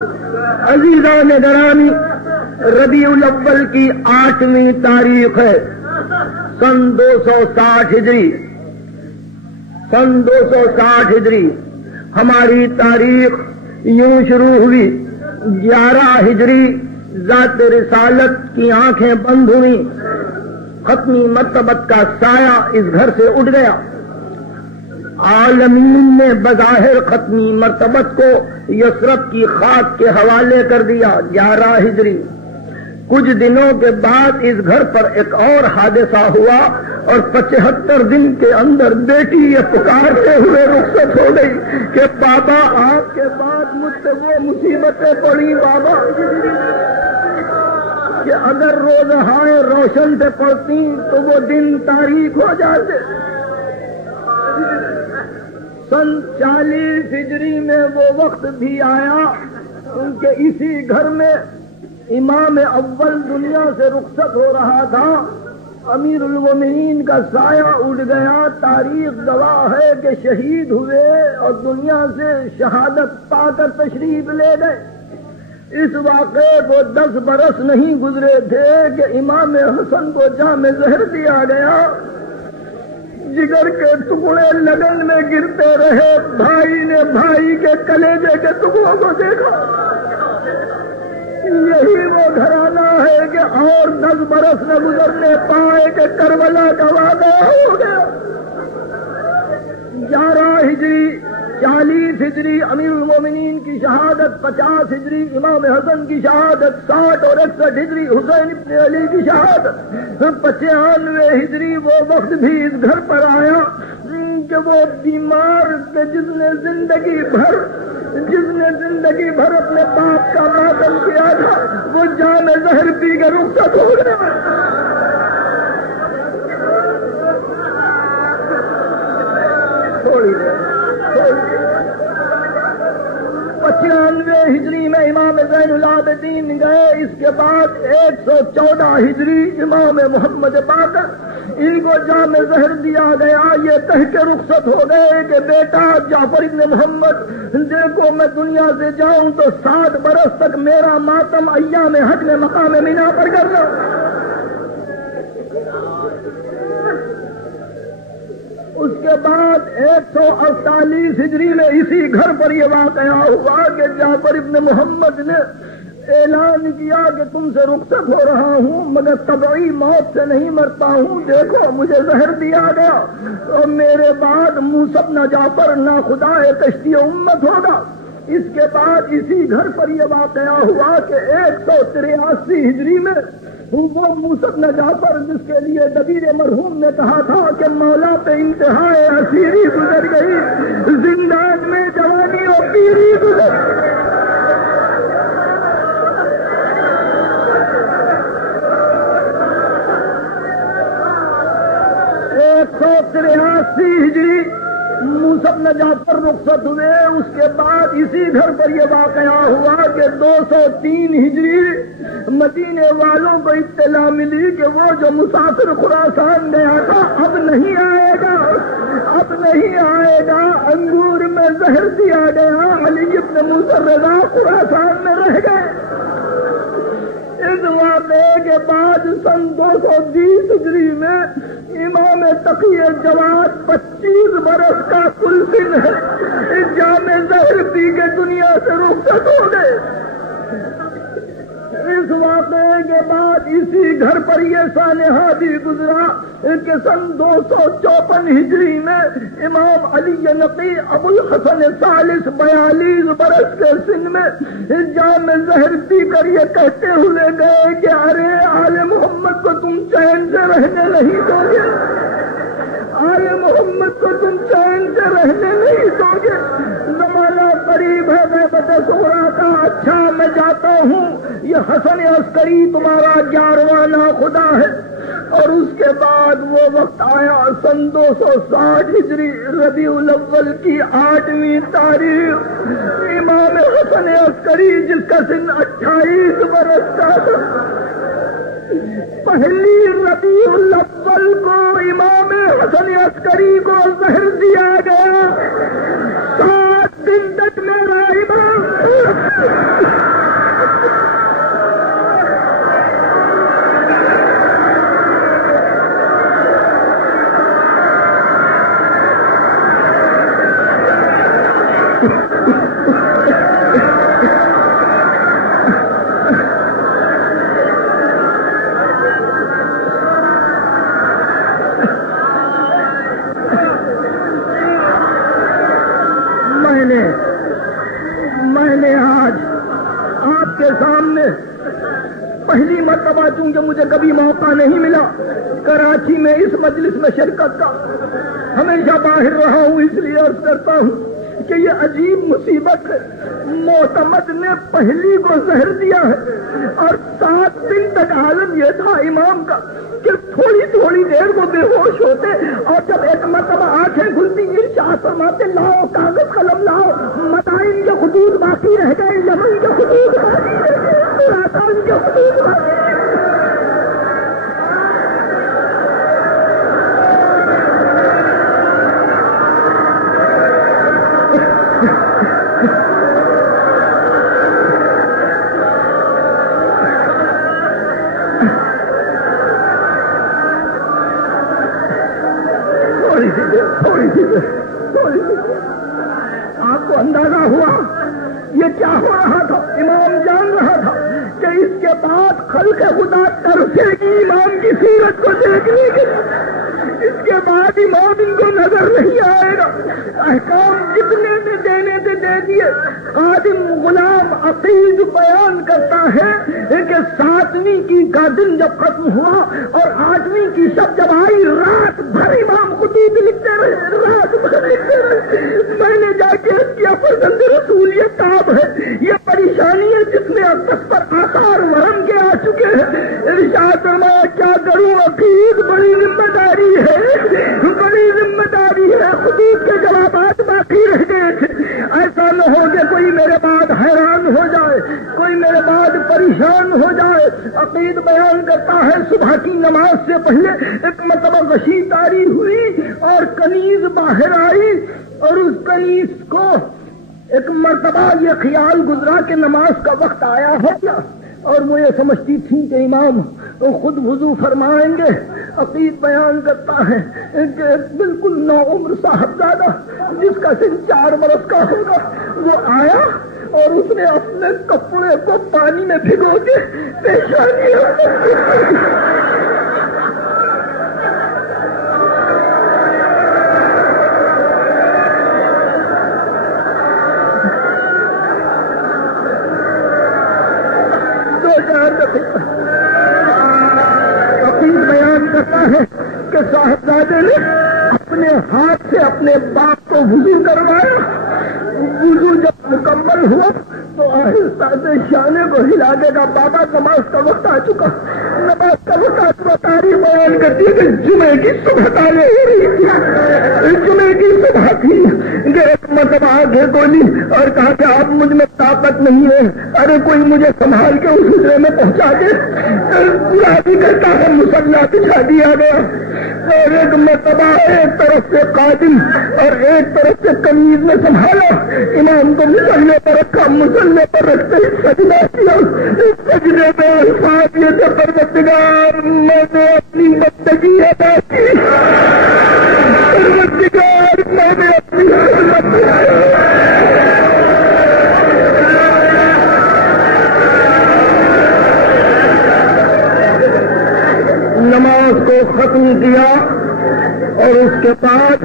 عزیزان گرامی، ربیع الاول کی 8ویں تاریخ ہے، سن 260 ہجری۔ سن 260 ہجری ہماری تاریخ یوں شروع ہوئی۔ 11 ہجری ذات رسالت کی آنکھیں بند ہوئیں، ختمی مرتبت کا سایہ اس گھر سے اٹھ گیا۔ عالمین نے بظاہر ختمی مرتبت کو یثرب کی خاک کے حوالے کر دیا۔ 11 ہجری کچھ دنوں کے بعد اس گھر پر ایک اور حادثہ ہوا اور 75 دن کے اندر بیٹی یہ پکارتے ہوئے رخصت ہو گئی کہ بابا آپ کے بعد مجھ سے وہ مصیبتیں پڑی بابا کہ اگر روزہائے روشن سے پڑتی تو وہ دن تاریک ہو جاتے۔ سن 40 ہجری میں وہ وقت بھی آیا ان کے اسی گھر میں امام اول دنیا سے رخصت ہو رہا تھا۔ امیر المومنین کا سایہ اٹھ گیا۔ تاریخ گواہ ہے کہ شہید ہوئے اور دنیا سے شہادت پا کر تشریف لے گئے۔ اس واقعے کو 10 برس نہیں گزرے تھے کہ امام حسن کو جام زہر دیا گیا۔ جگر کے ٹکڑے لگن میں گرتے رہے۔ بھائی نے بھائی کے کلیجے کے ٹکڑوں کو دیکھا۔ یہی وہ گھرانہ ہے کہ اور 10 برس نہ گزرنے پائے کہ کربلا کا واقعہ ہو گیا۔ 11 ہجری 40 ہجری امیر المومنین کی شہادت، 50 ہجری امام حسن کی شہادت، 60 اور 61 ہجری حسین ابن علی کی شہادت، 95 ہجری وہ وقت بھی اس گھر پر آیا کہ وہ بیمار کہ جس نے زندگی بھر اپنے باپ کا ماتم کیا تھا وہ جام زہر پی کے رخصت ہو گیا۔ تھوڑی دیر 95 ہجری میں امام زین العابدین گئے۔ اس کے بعد 114 ہجری امام محمد باقر، ان کو جام زہر دیا گیا۔ یہ کہہ کے رخصت ہو گئے کہ بیٹا جعفر ابن محمد دیکھو میں دنیا سے جاؤں تو 7 برس تک میرا ماتم ایام حج میں مقام مینا پر کرنا۔ اس کے بعد 148 ہجری میں اسی گھر پر یہ واقعہ ہوا کہ جعفر ابن محمد نے اعلان کیا کہ تم سے رخصت ہو رہا ہوں مگر طبعی موت سے نہیں مرتا ہوں۔ دیکھو مجھے زہر دیا گیا اور میرے بعد موسیٰ بن جعفر نا خدا کشتی امت ہوگا۔ اس کے بعد اسی گھر پر یہ واقعہ ہوا کہ 183 ہجری میں وہ موسیٰ بن جعفر جس کے لیے دبیر مرحوم نے کہا تھا کہ مولا پہ انتہائے اسیری گزر گئی، زندان میں جوانی اور پیری گزر گئی۔ 183 ہجری موسیٰ بن جعفر رخصت ہوئے۔ اس کے بعد اسی گھر پر یہ واقعہ ہوا کہ 203 ہجری مدینے والوں کو اطلاع ملی کہ وہ جو مسافر خراسان گیا تھا اب نہیں آئے گا۔ انگور میں زہر دیا گیا۔ علی ابن موسیٰ رضا خراسان میں رہ گئے۔ اس واقعے کے بعد سن 220 ہجری میں امام تقی جواد 25 برس کا کل دن ہے جام زہر پی کے دنیا سے رخصت ہو گئے۔ اس واقعے کے بعد اسی گھر پر یہ سانحہ بھی گزرا کہ سن 254 ہجری میں امام علی نقی ابو الحسن ثالث 42 برس کے سن میں جام زہر پی کر یہ کہتے ہوئے گئے کہ ارے آل محمد کو تم چین سے رہنے نہیں دو گے، آل محمد کو تم چین سے رہنے نہیں دو گے، زمانہ قریب ہے غیبت صغریٰ کا، اچھا میں جاتا ہوں، یہ حسن عسکری تمہارا 11واں خدا ہے۔ اور اس کے بعد وہ وقت آیا سن 260 ہجری ربیع الاول کی 8ویں تاریخ، امام حسن عسکری جس کا سن 28 برس کا تھا، پہلی ربیع الاول کو امام حسن عسکری کو زہر دیا گیا۔ 7 دن تک میرا امام میں نے آج آپ کے سامنے پہلی مرتبہ، چونکہ مجھے کبھی موقع نہیں ملا کراچی میں اس مجلس میں شرکت کا، ہمیشہ باہر رہا ہوں، اس لیے عرض کرتا ہوں کہ یہ عجیب مصیبت ہے۔ معتمد نے پہلی کو زہر دیا ہے اور 7 دن تک حالت یہ تھا امام کا کہ تھوڑی تھوڑی دیر کو بے ہوش ہوتے، اور جب ایک مرتبہ آنکھیں کھلتی ارشاد فرماتے لاؤ کاغذ قلم لاؤ، متائن کے خطوط باقی رہ گئے، یمن کے خطوط باقی رہ گئے، خراسان کے خطوط باقی رہ گئے۔ آپ کو اندازہ ہوا یہ کیا ہو رہا تھا؟ امام جان رہا تھا کہ اس کے بعد خلق خدا ترسے گی امام کی سیرت کو دیکھنے کی، اس کے بعد امام ان کو نظر نہیں آئے گا۔ احکام جتنے بھی دینے سے دے دیے۔ خادم غلام عقید بیان کرتا ہے کہ 7ویں کی کا دن جب ختم ہوا اور 8ویں کی شب جب آئی، رات بھر امام خطوط لکھتے رہے، رات بھر لکھتے رہے۔ میں نے جا کے کیا فرزند رسول یہ کام ہے، یہ پریشانی ہے جس میں اب تک پر آثار ورم کے آ چکے ہیں۔ ارشاد فرمایا کیا کروں، عقید بڑی ذمہ داری ہے، بڑی ذمہ داری ہے۔ خطوط کے جوابات باقی رہ گئے تھے، ایسا نہ ہو کہ کوئی میرے بعد حیران ہو جائے، کوئی میرے بعد پریشان ہو جائے۔ عقید بیان کرتا ہے صبح کی نماز سے پہلے ایک مرتبہ غشی طاری ہوئی اور کنیز باہر آئی، اور اس کنیز کو ایک مرتبہ یہ خیال گزرا کہ نماز کا وقت آیا ہوگا، اور وہ یہ سمجھتی تھی کہ امام خود وضو فرمائیں گے۔ عقید بیان کرتا ہے کہ بالکل نوعمر صاحبزادہ جس کا سن 4 برس کا ہوگا وہ آیا اور اس نے اپنے کپڑے کو پانی میں بھگو کے پیشانی عقید بیان کرتا ہے کہ صاحبزادے نے اپنے ہاتھ سے اپنے باپ کو وضو کروایا۔ وضو جب مکمل ہوا تو آہستہ سے شانے کو ہلا دے گا، بابا نماز کا وقت آ چکا، نماز کا وقت آ چکا۔ تاریخ بیان کرتی ہے کہ جمعے کی صبح تاریخ ہو رہی تھی، جمعے کی صبح تھی کہ ایک مرتبہ آگے بولی اور کہا کہ اب مجھ میں طاقت نہیں ہے، ارے کوئی مجھے سنبھال کے اس حجرے میں پہنچا دے۔ پورا بھی کرتا ہے مسلح بچھا دیا گیا، اور ایک مرتبہ ایک طرف سے قادم اور ایک طرف سے قمیض میں سنبھالا، امام کو مسلح پر رکھا، مسلح پر رکھتے ہی سجدہ کیا۔ سجدے میں الفاظ یہ تھے پروردگار میں نے اپنی بندگی ادا کی، پروردگار میں نے اپنی نماز کو ختم کیا، اور اس کے بعد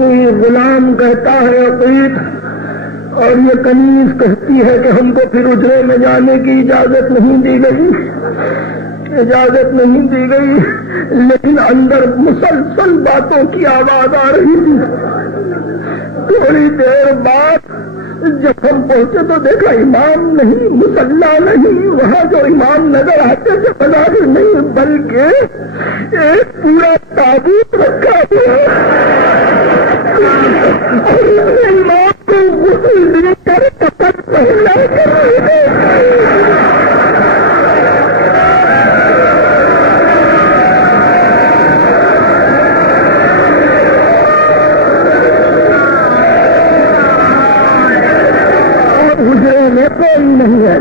یہ غلام کہتا ہے عقید اور یہ کنیز کہتی ہے کہ ہم کو پھر اجرے میں جانے کی اجازت نہیں دی گئی، لیکن اندر مسلسل باتوں کی آواز آ رہی تھی۔ تھوڑی دیر بعد جب ہم پہنچے تو دیکھا امام نہیں، مسلح نہیں، وہاں جو امام نظر آتے تھے بظاہر نہیں بلکہ ایک پورا تابوت رکھا ہوا، اور امام کو غسل دے کر کپڑ پہنا کر رہے تھے۔ ہی نہیں ہے.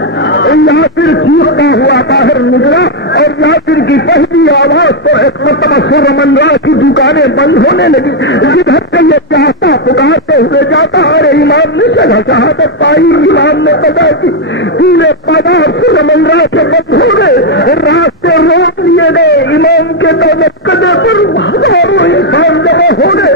یاسر چیختا ہوا باہر نکلا اور یاسر کی پہلی آواز تو ایک مرتبہ سرمندرا کی دکانیں بند ہونے لگی. جدھر سے یہ چاہتا پکارتے ہوئے جاتا اور امام نے شہادت پائی. امام نے پتا کی پورے بازار سرمندرا سے بند ہو گئے, راستے روک لیے گئے. امام کے دولت قدے پر ہزاروں انسان جمع ہو گئے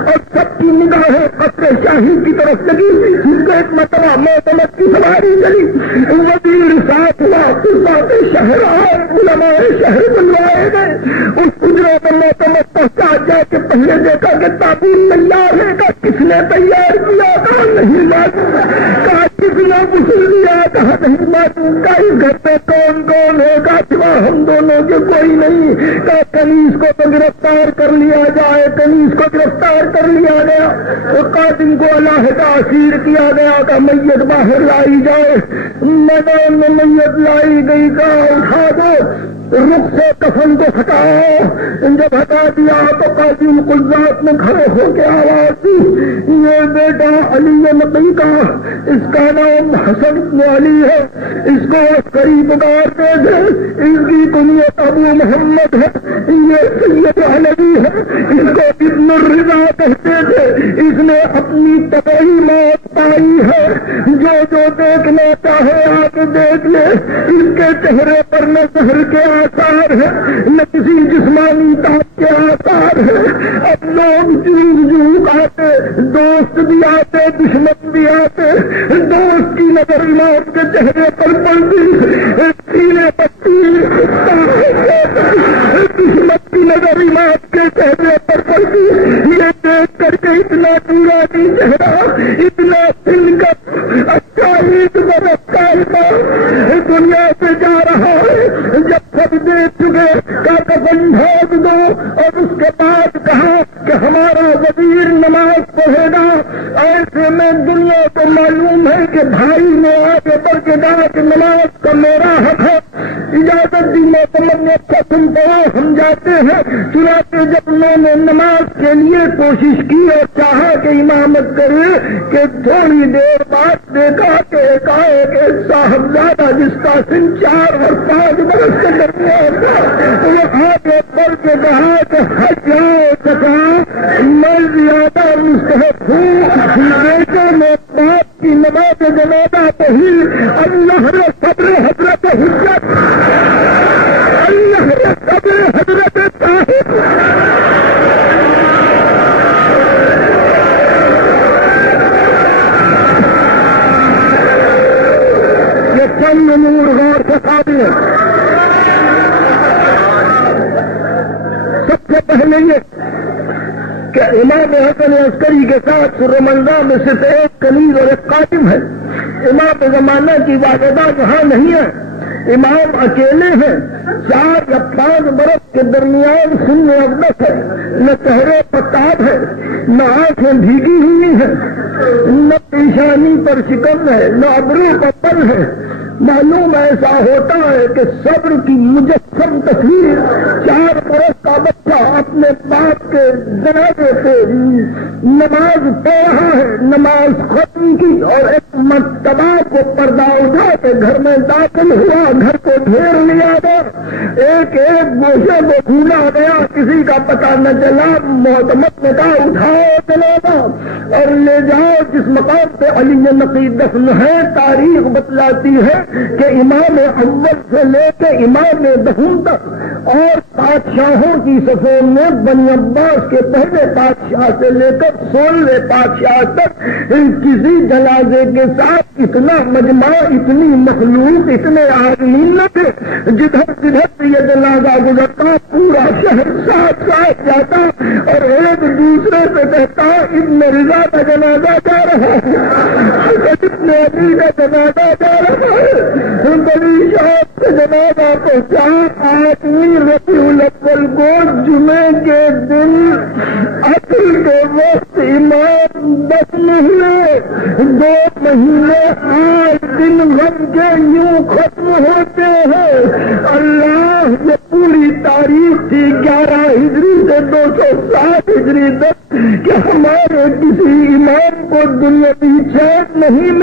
اور سب کی نگاہیں قصر شاہی کی طرف لگی. جس کو ایک مرتبہ معتمد کی سواری چلی, وزیر ساتھ ہوا, قضات شہر آئے, علماء شہر بلوائے گئے. اس گجروں میں معتمد پہنچا, جا کے پہلے دیکھا کہ تعبیر تیار ہے. کا کس نے تیار کیا تھا نہیں معلوم, کہا کس نے غسل دیا کہا نہیں معلوم, کا اس گھر میں کون کون ہے کا سوا ہم دونوں کے کوئی نہیں. کا کنیز کو تو گرفتار کر لیا جائے. کنیز کو گرفتار کر لیا گیا, اور قاتل کو علیحدہ اسیر کیا گیا. کا میت باہر لائی جائے. میدان میں میت لائی گئی. کا اٹھا دو, رخ سے کفن کو ہٹاؤ. جب ہٹا دیا تو قاضی القضات نے کھڑے ہو کے آواز دی, یہ بیٹا علی نقی کا, اس کا نام حسن بن علی ہے, اس کو قریب پکارتے تھے, اس کی کنیت ابو محمد ہے, یہ سید علوی ہے, اس کو ابن الرضا کہتے تھے. اس نے اپنی طبعی موت پائی ہے. جو دیکھنا چاہے آ کے دیکھ لے. اس کے چہرے پر نہ زہر کے آثار ہے, نہ کسی جسمانی تاب کے آثار ہے. اب لوگ جھوک آتے, دوست بھی آتے, دشمن بھی آتے. دوست کی نظر موت کے چہرے پر پڑتی, سینے پتی, دشمن کی نظر موت کے چہرے پر پڑتی. یہ دیکھ کر کے اتنا پورا نہیں چہرہ, اتنا دل کا اچھا عید برف کا دنیا سے جا رہا ہے. جب سب دیکھ چکے کا کفن ڈھانپ دو, اور اس کے بعد کہا کہ ہمارا وزیر نماز پڑھے گا. ایسے میں دنیا کو معلوم ہے کہ بھائی نے آگے بڑھ کے کہا کہ نماز کا میرا حق ہے. اجازت دی معتمد نے, اچھا تم پڑھو ہم جاتے ہیں. چنانچہ جب میں نے نماز کے لیے کوشش کی اور چاہا کہ امامت کرے, کہ تھوڑی دیر بعد دیکھا کہ ایک صاحبزادہ جس کا سن 4 اور 5 برس کے درمیان تھا, وہ آگے بڑھ کے کہا کہ حج جاؤ چچا, میں زیادہ مستحق ہوں. بیٹے نے باپ کی نماز جنازہ پڑھی. اللہ نے صبر حضرت حجت, اللہ نے صبر حضرت صاحب. نور غور سے قابل ہے. سب سے پہلے یہ کہ امام حسن عسکری کے ساتھ سرمندرا میں صرف ایک کنیز اور ایک قاتم ہے. امام زمانہ کی والدہ وہاں نہیں ہے. امام اکیلے ہیں. 4 یا 5 برس کے درمیان سن میں اقدس ہے, نہ چہرے پر تاب ہے, نہ آنکھیں بھیگی ہوئی ہیں, نہ پیشانی پر شکن ہے, نہ ابرو پر پل ہے. معلوم ایسا ہوتا ہے کہ صبر کی مجسم تصویر 4 برس کا بچہ اپنے باپ کے جنازے پہ نماز پڑھ رہا ہے. نماز ختم کی اور ایک مرتبہ کو پردہ اٹھا کے گھر میں داخل ہوا. گھر کو گھیر لیا گیا, ایک گوشے کو کھولا گیا, کسی کا پتہ نہ چلا. معتمد نے کہا اٹھاؤ جنازہ اور لے جاؤ جس مقام پہ علی نقی دفن ہے. تاریخ بتلاتی ہے کہ امام اول سے لے کے امام دہم تک اور بادشاہوں کی صفوں میں بنی عباس کے پہلے بادشاہ سے لے کر 16ویں بادشاہ تک کسی جنازے کے ساتھ اتنا مجمع, اتنی مخلوق, اتنے آدمی نہ تھے. جدھر جدھر یہ جنازہ گزرتا پورا شہر ساتھ ساتھ جاتا اور ایک دوسرے سے کہتا ابن رضا کا جنازہ جا رہا ہے, ابن علی کا جنازہ جا رہا ہے. بڑی شوق سے جنازہ پہنچا. 8ویں ربیع الاول کو جمعے کے دن عصر کے وقت امام دفن ہوئے. 2 مہینے 8 دن غم کے یوں ختم ہوتے ہیں. اللہ یہ پوری تاریخ تھی 11 ہجری سے 207 ہجری تک کہ ہمارے کسی امام کو دنیا چین نہیں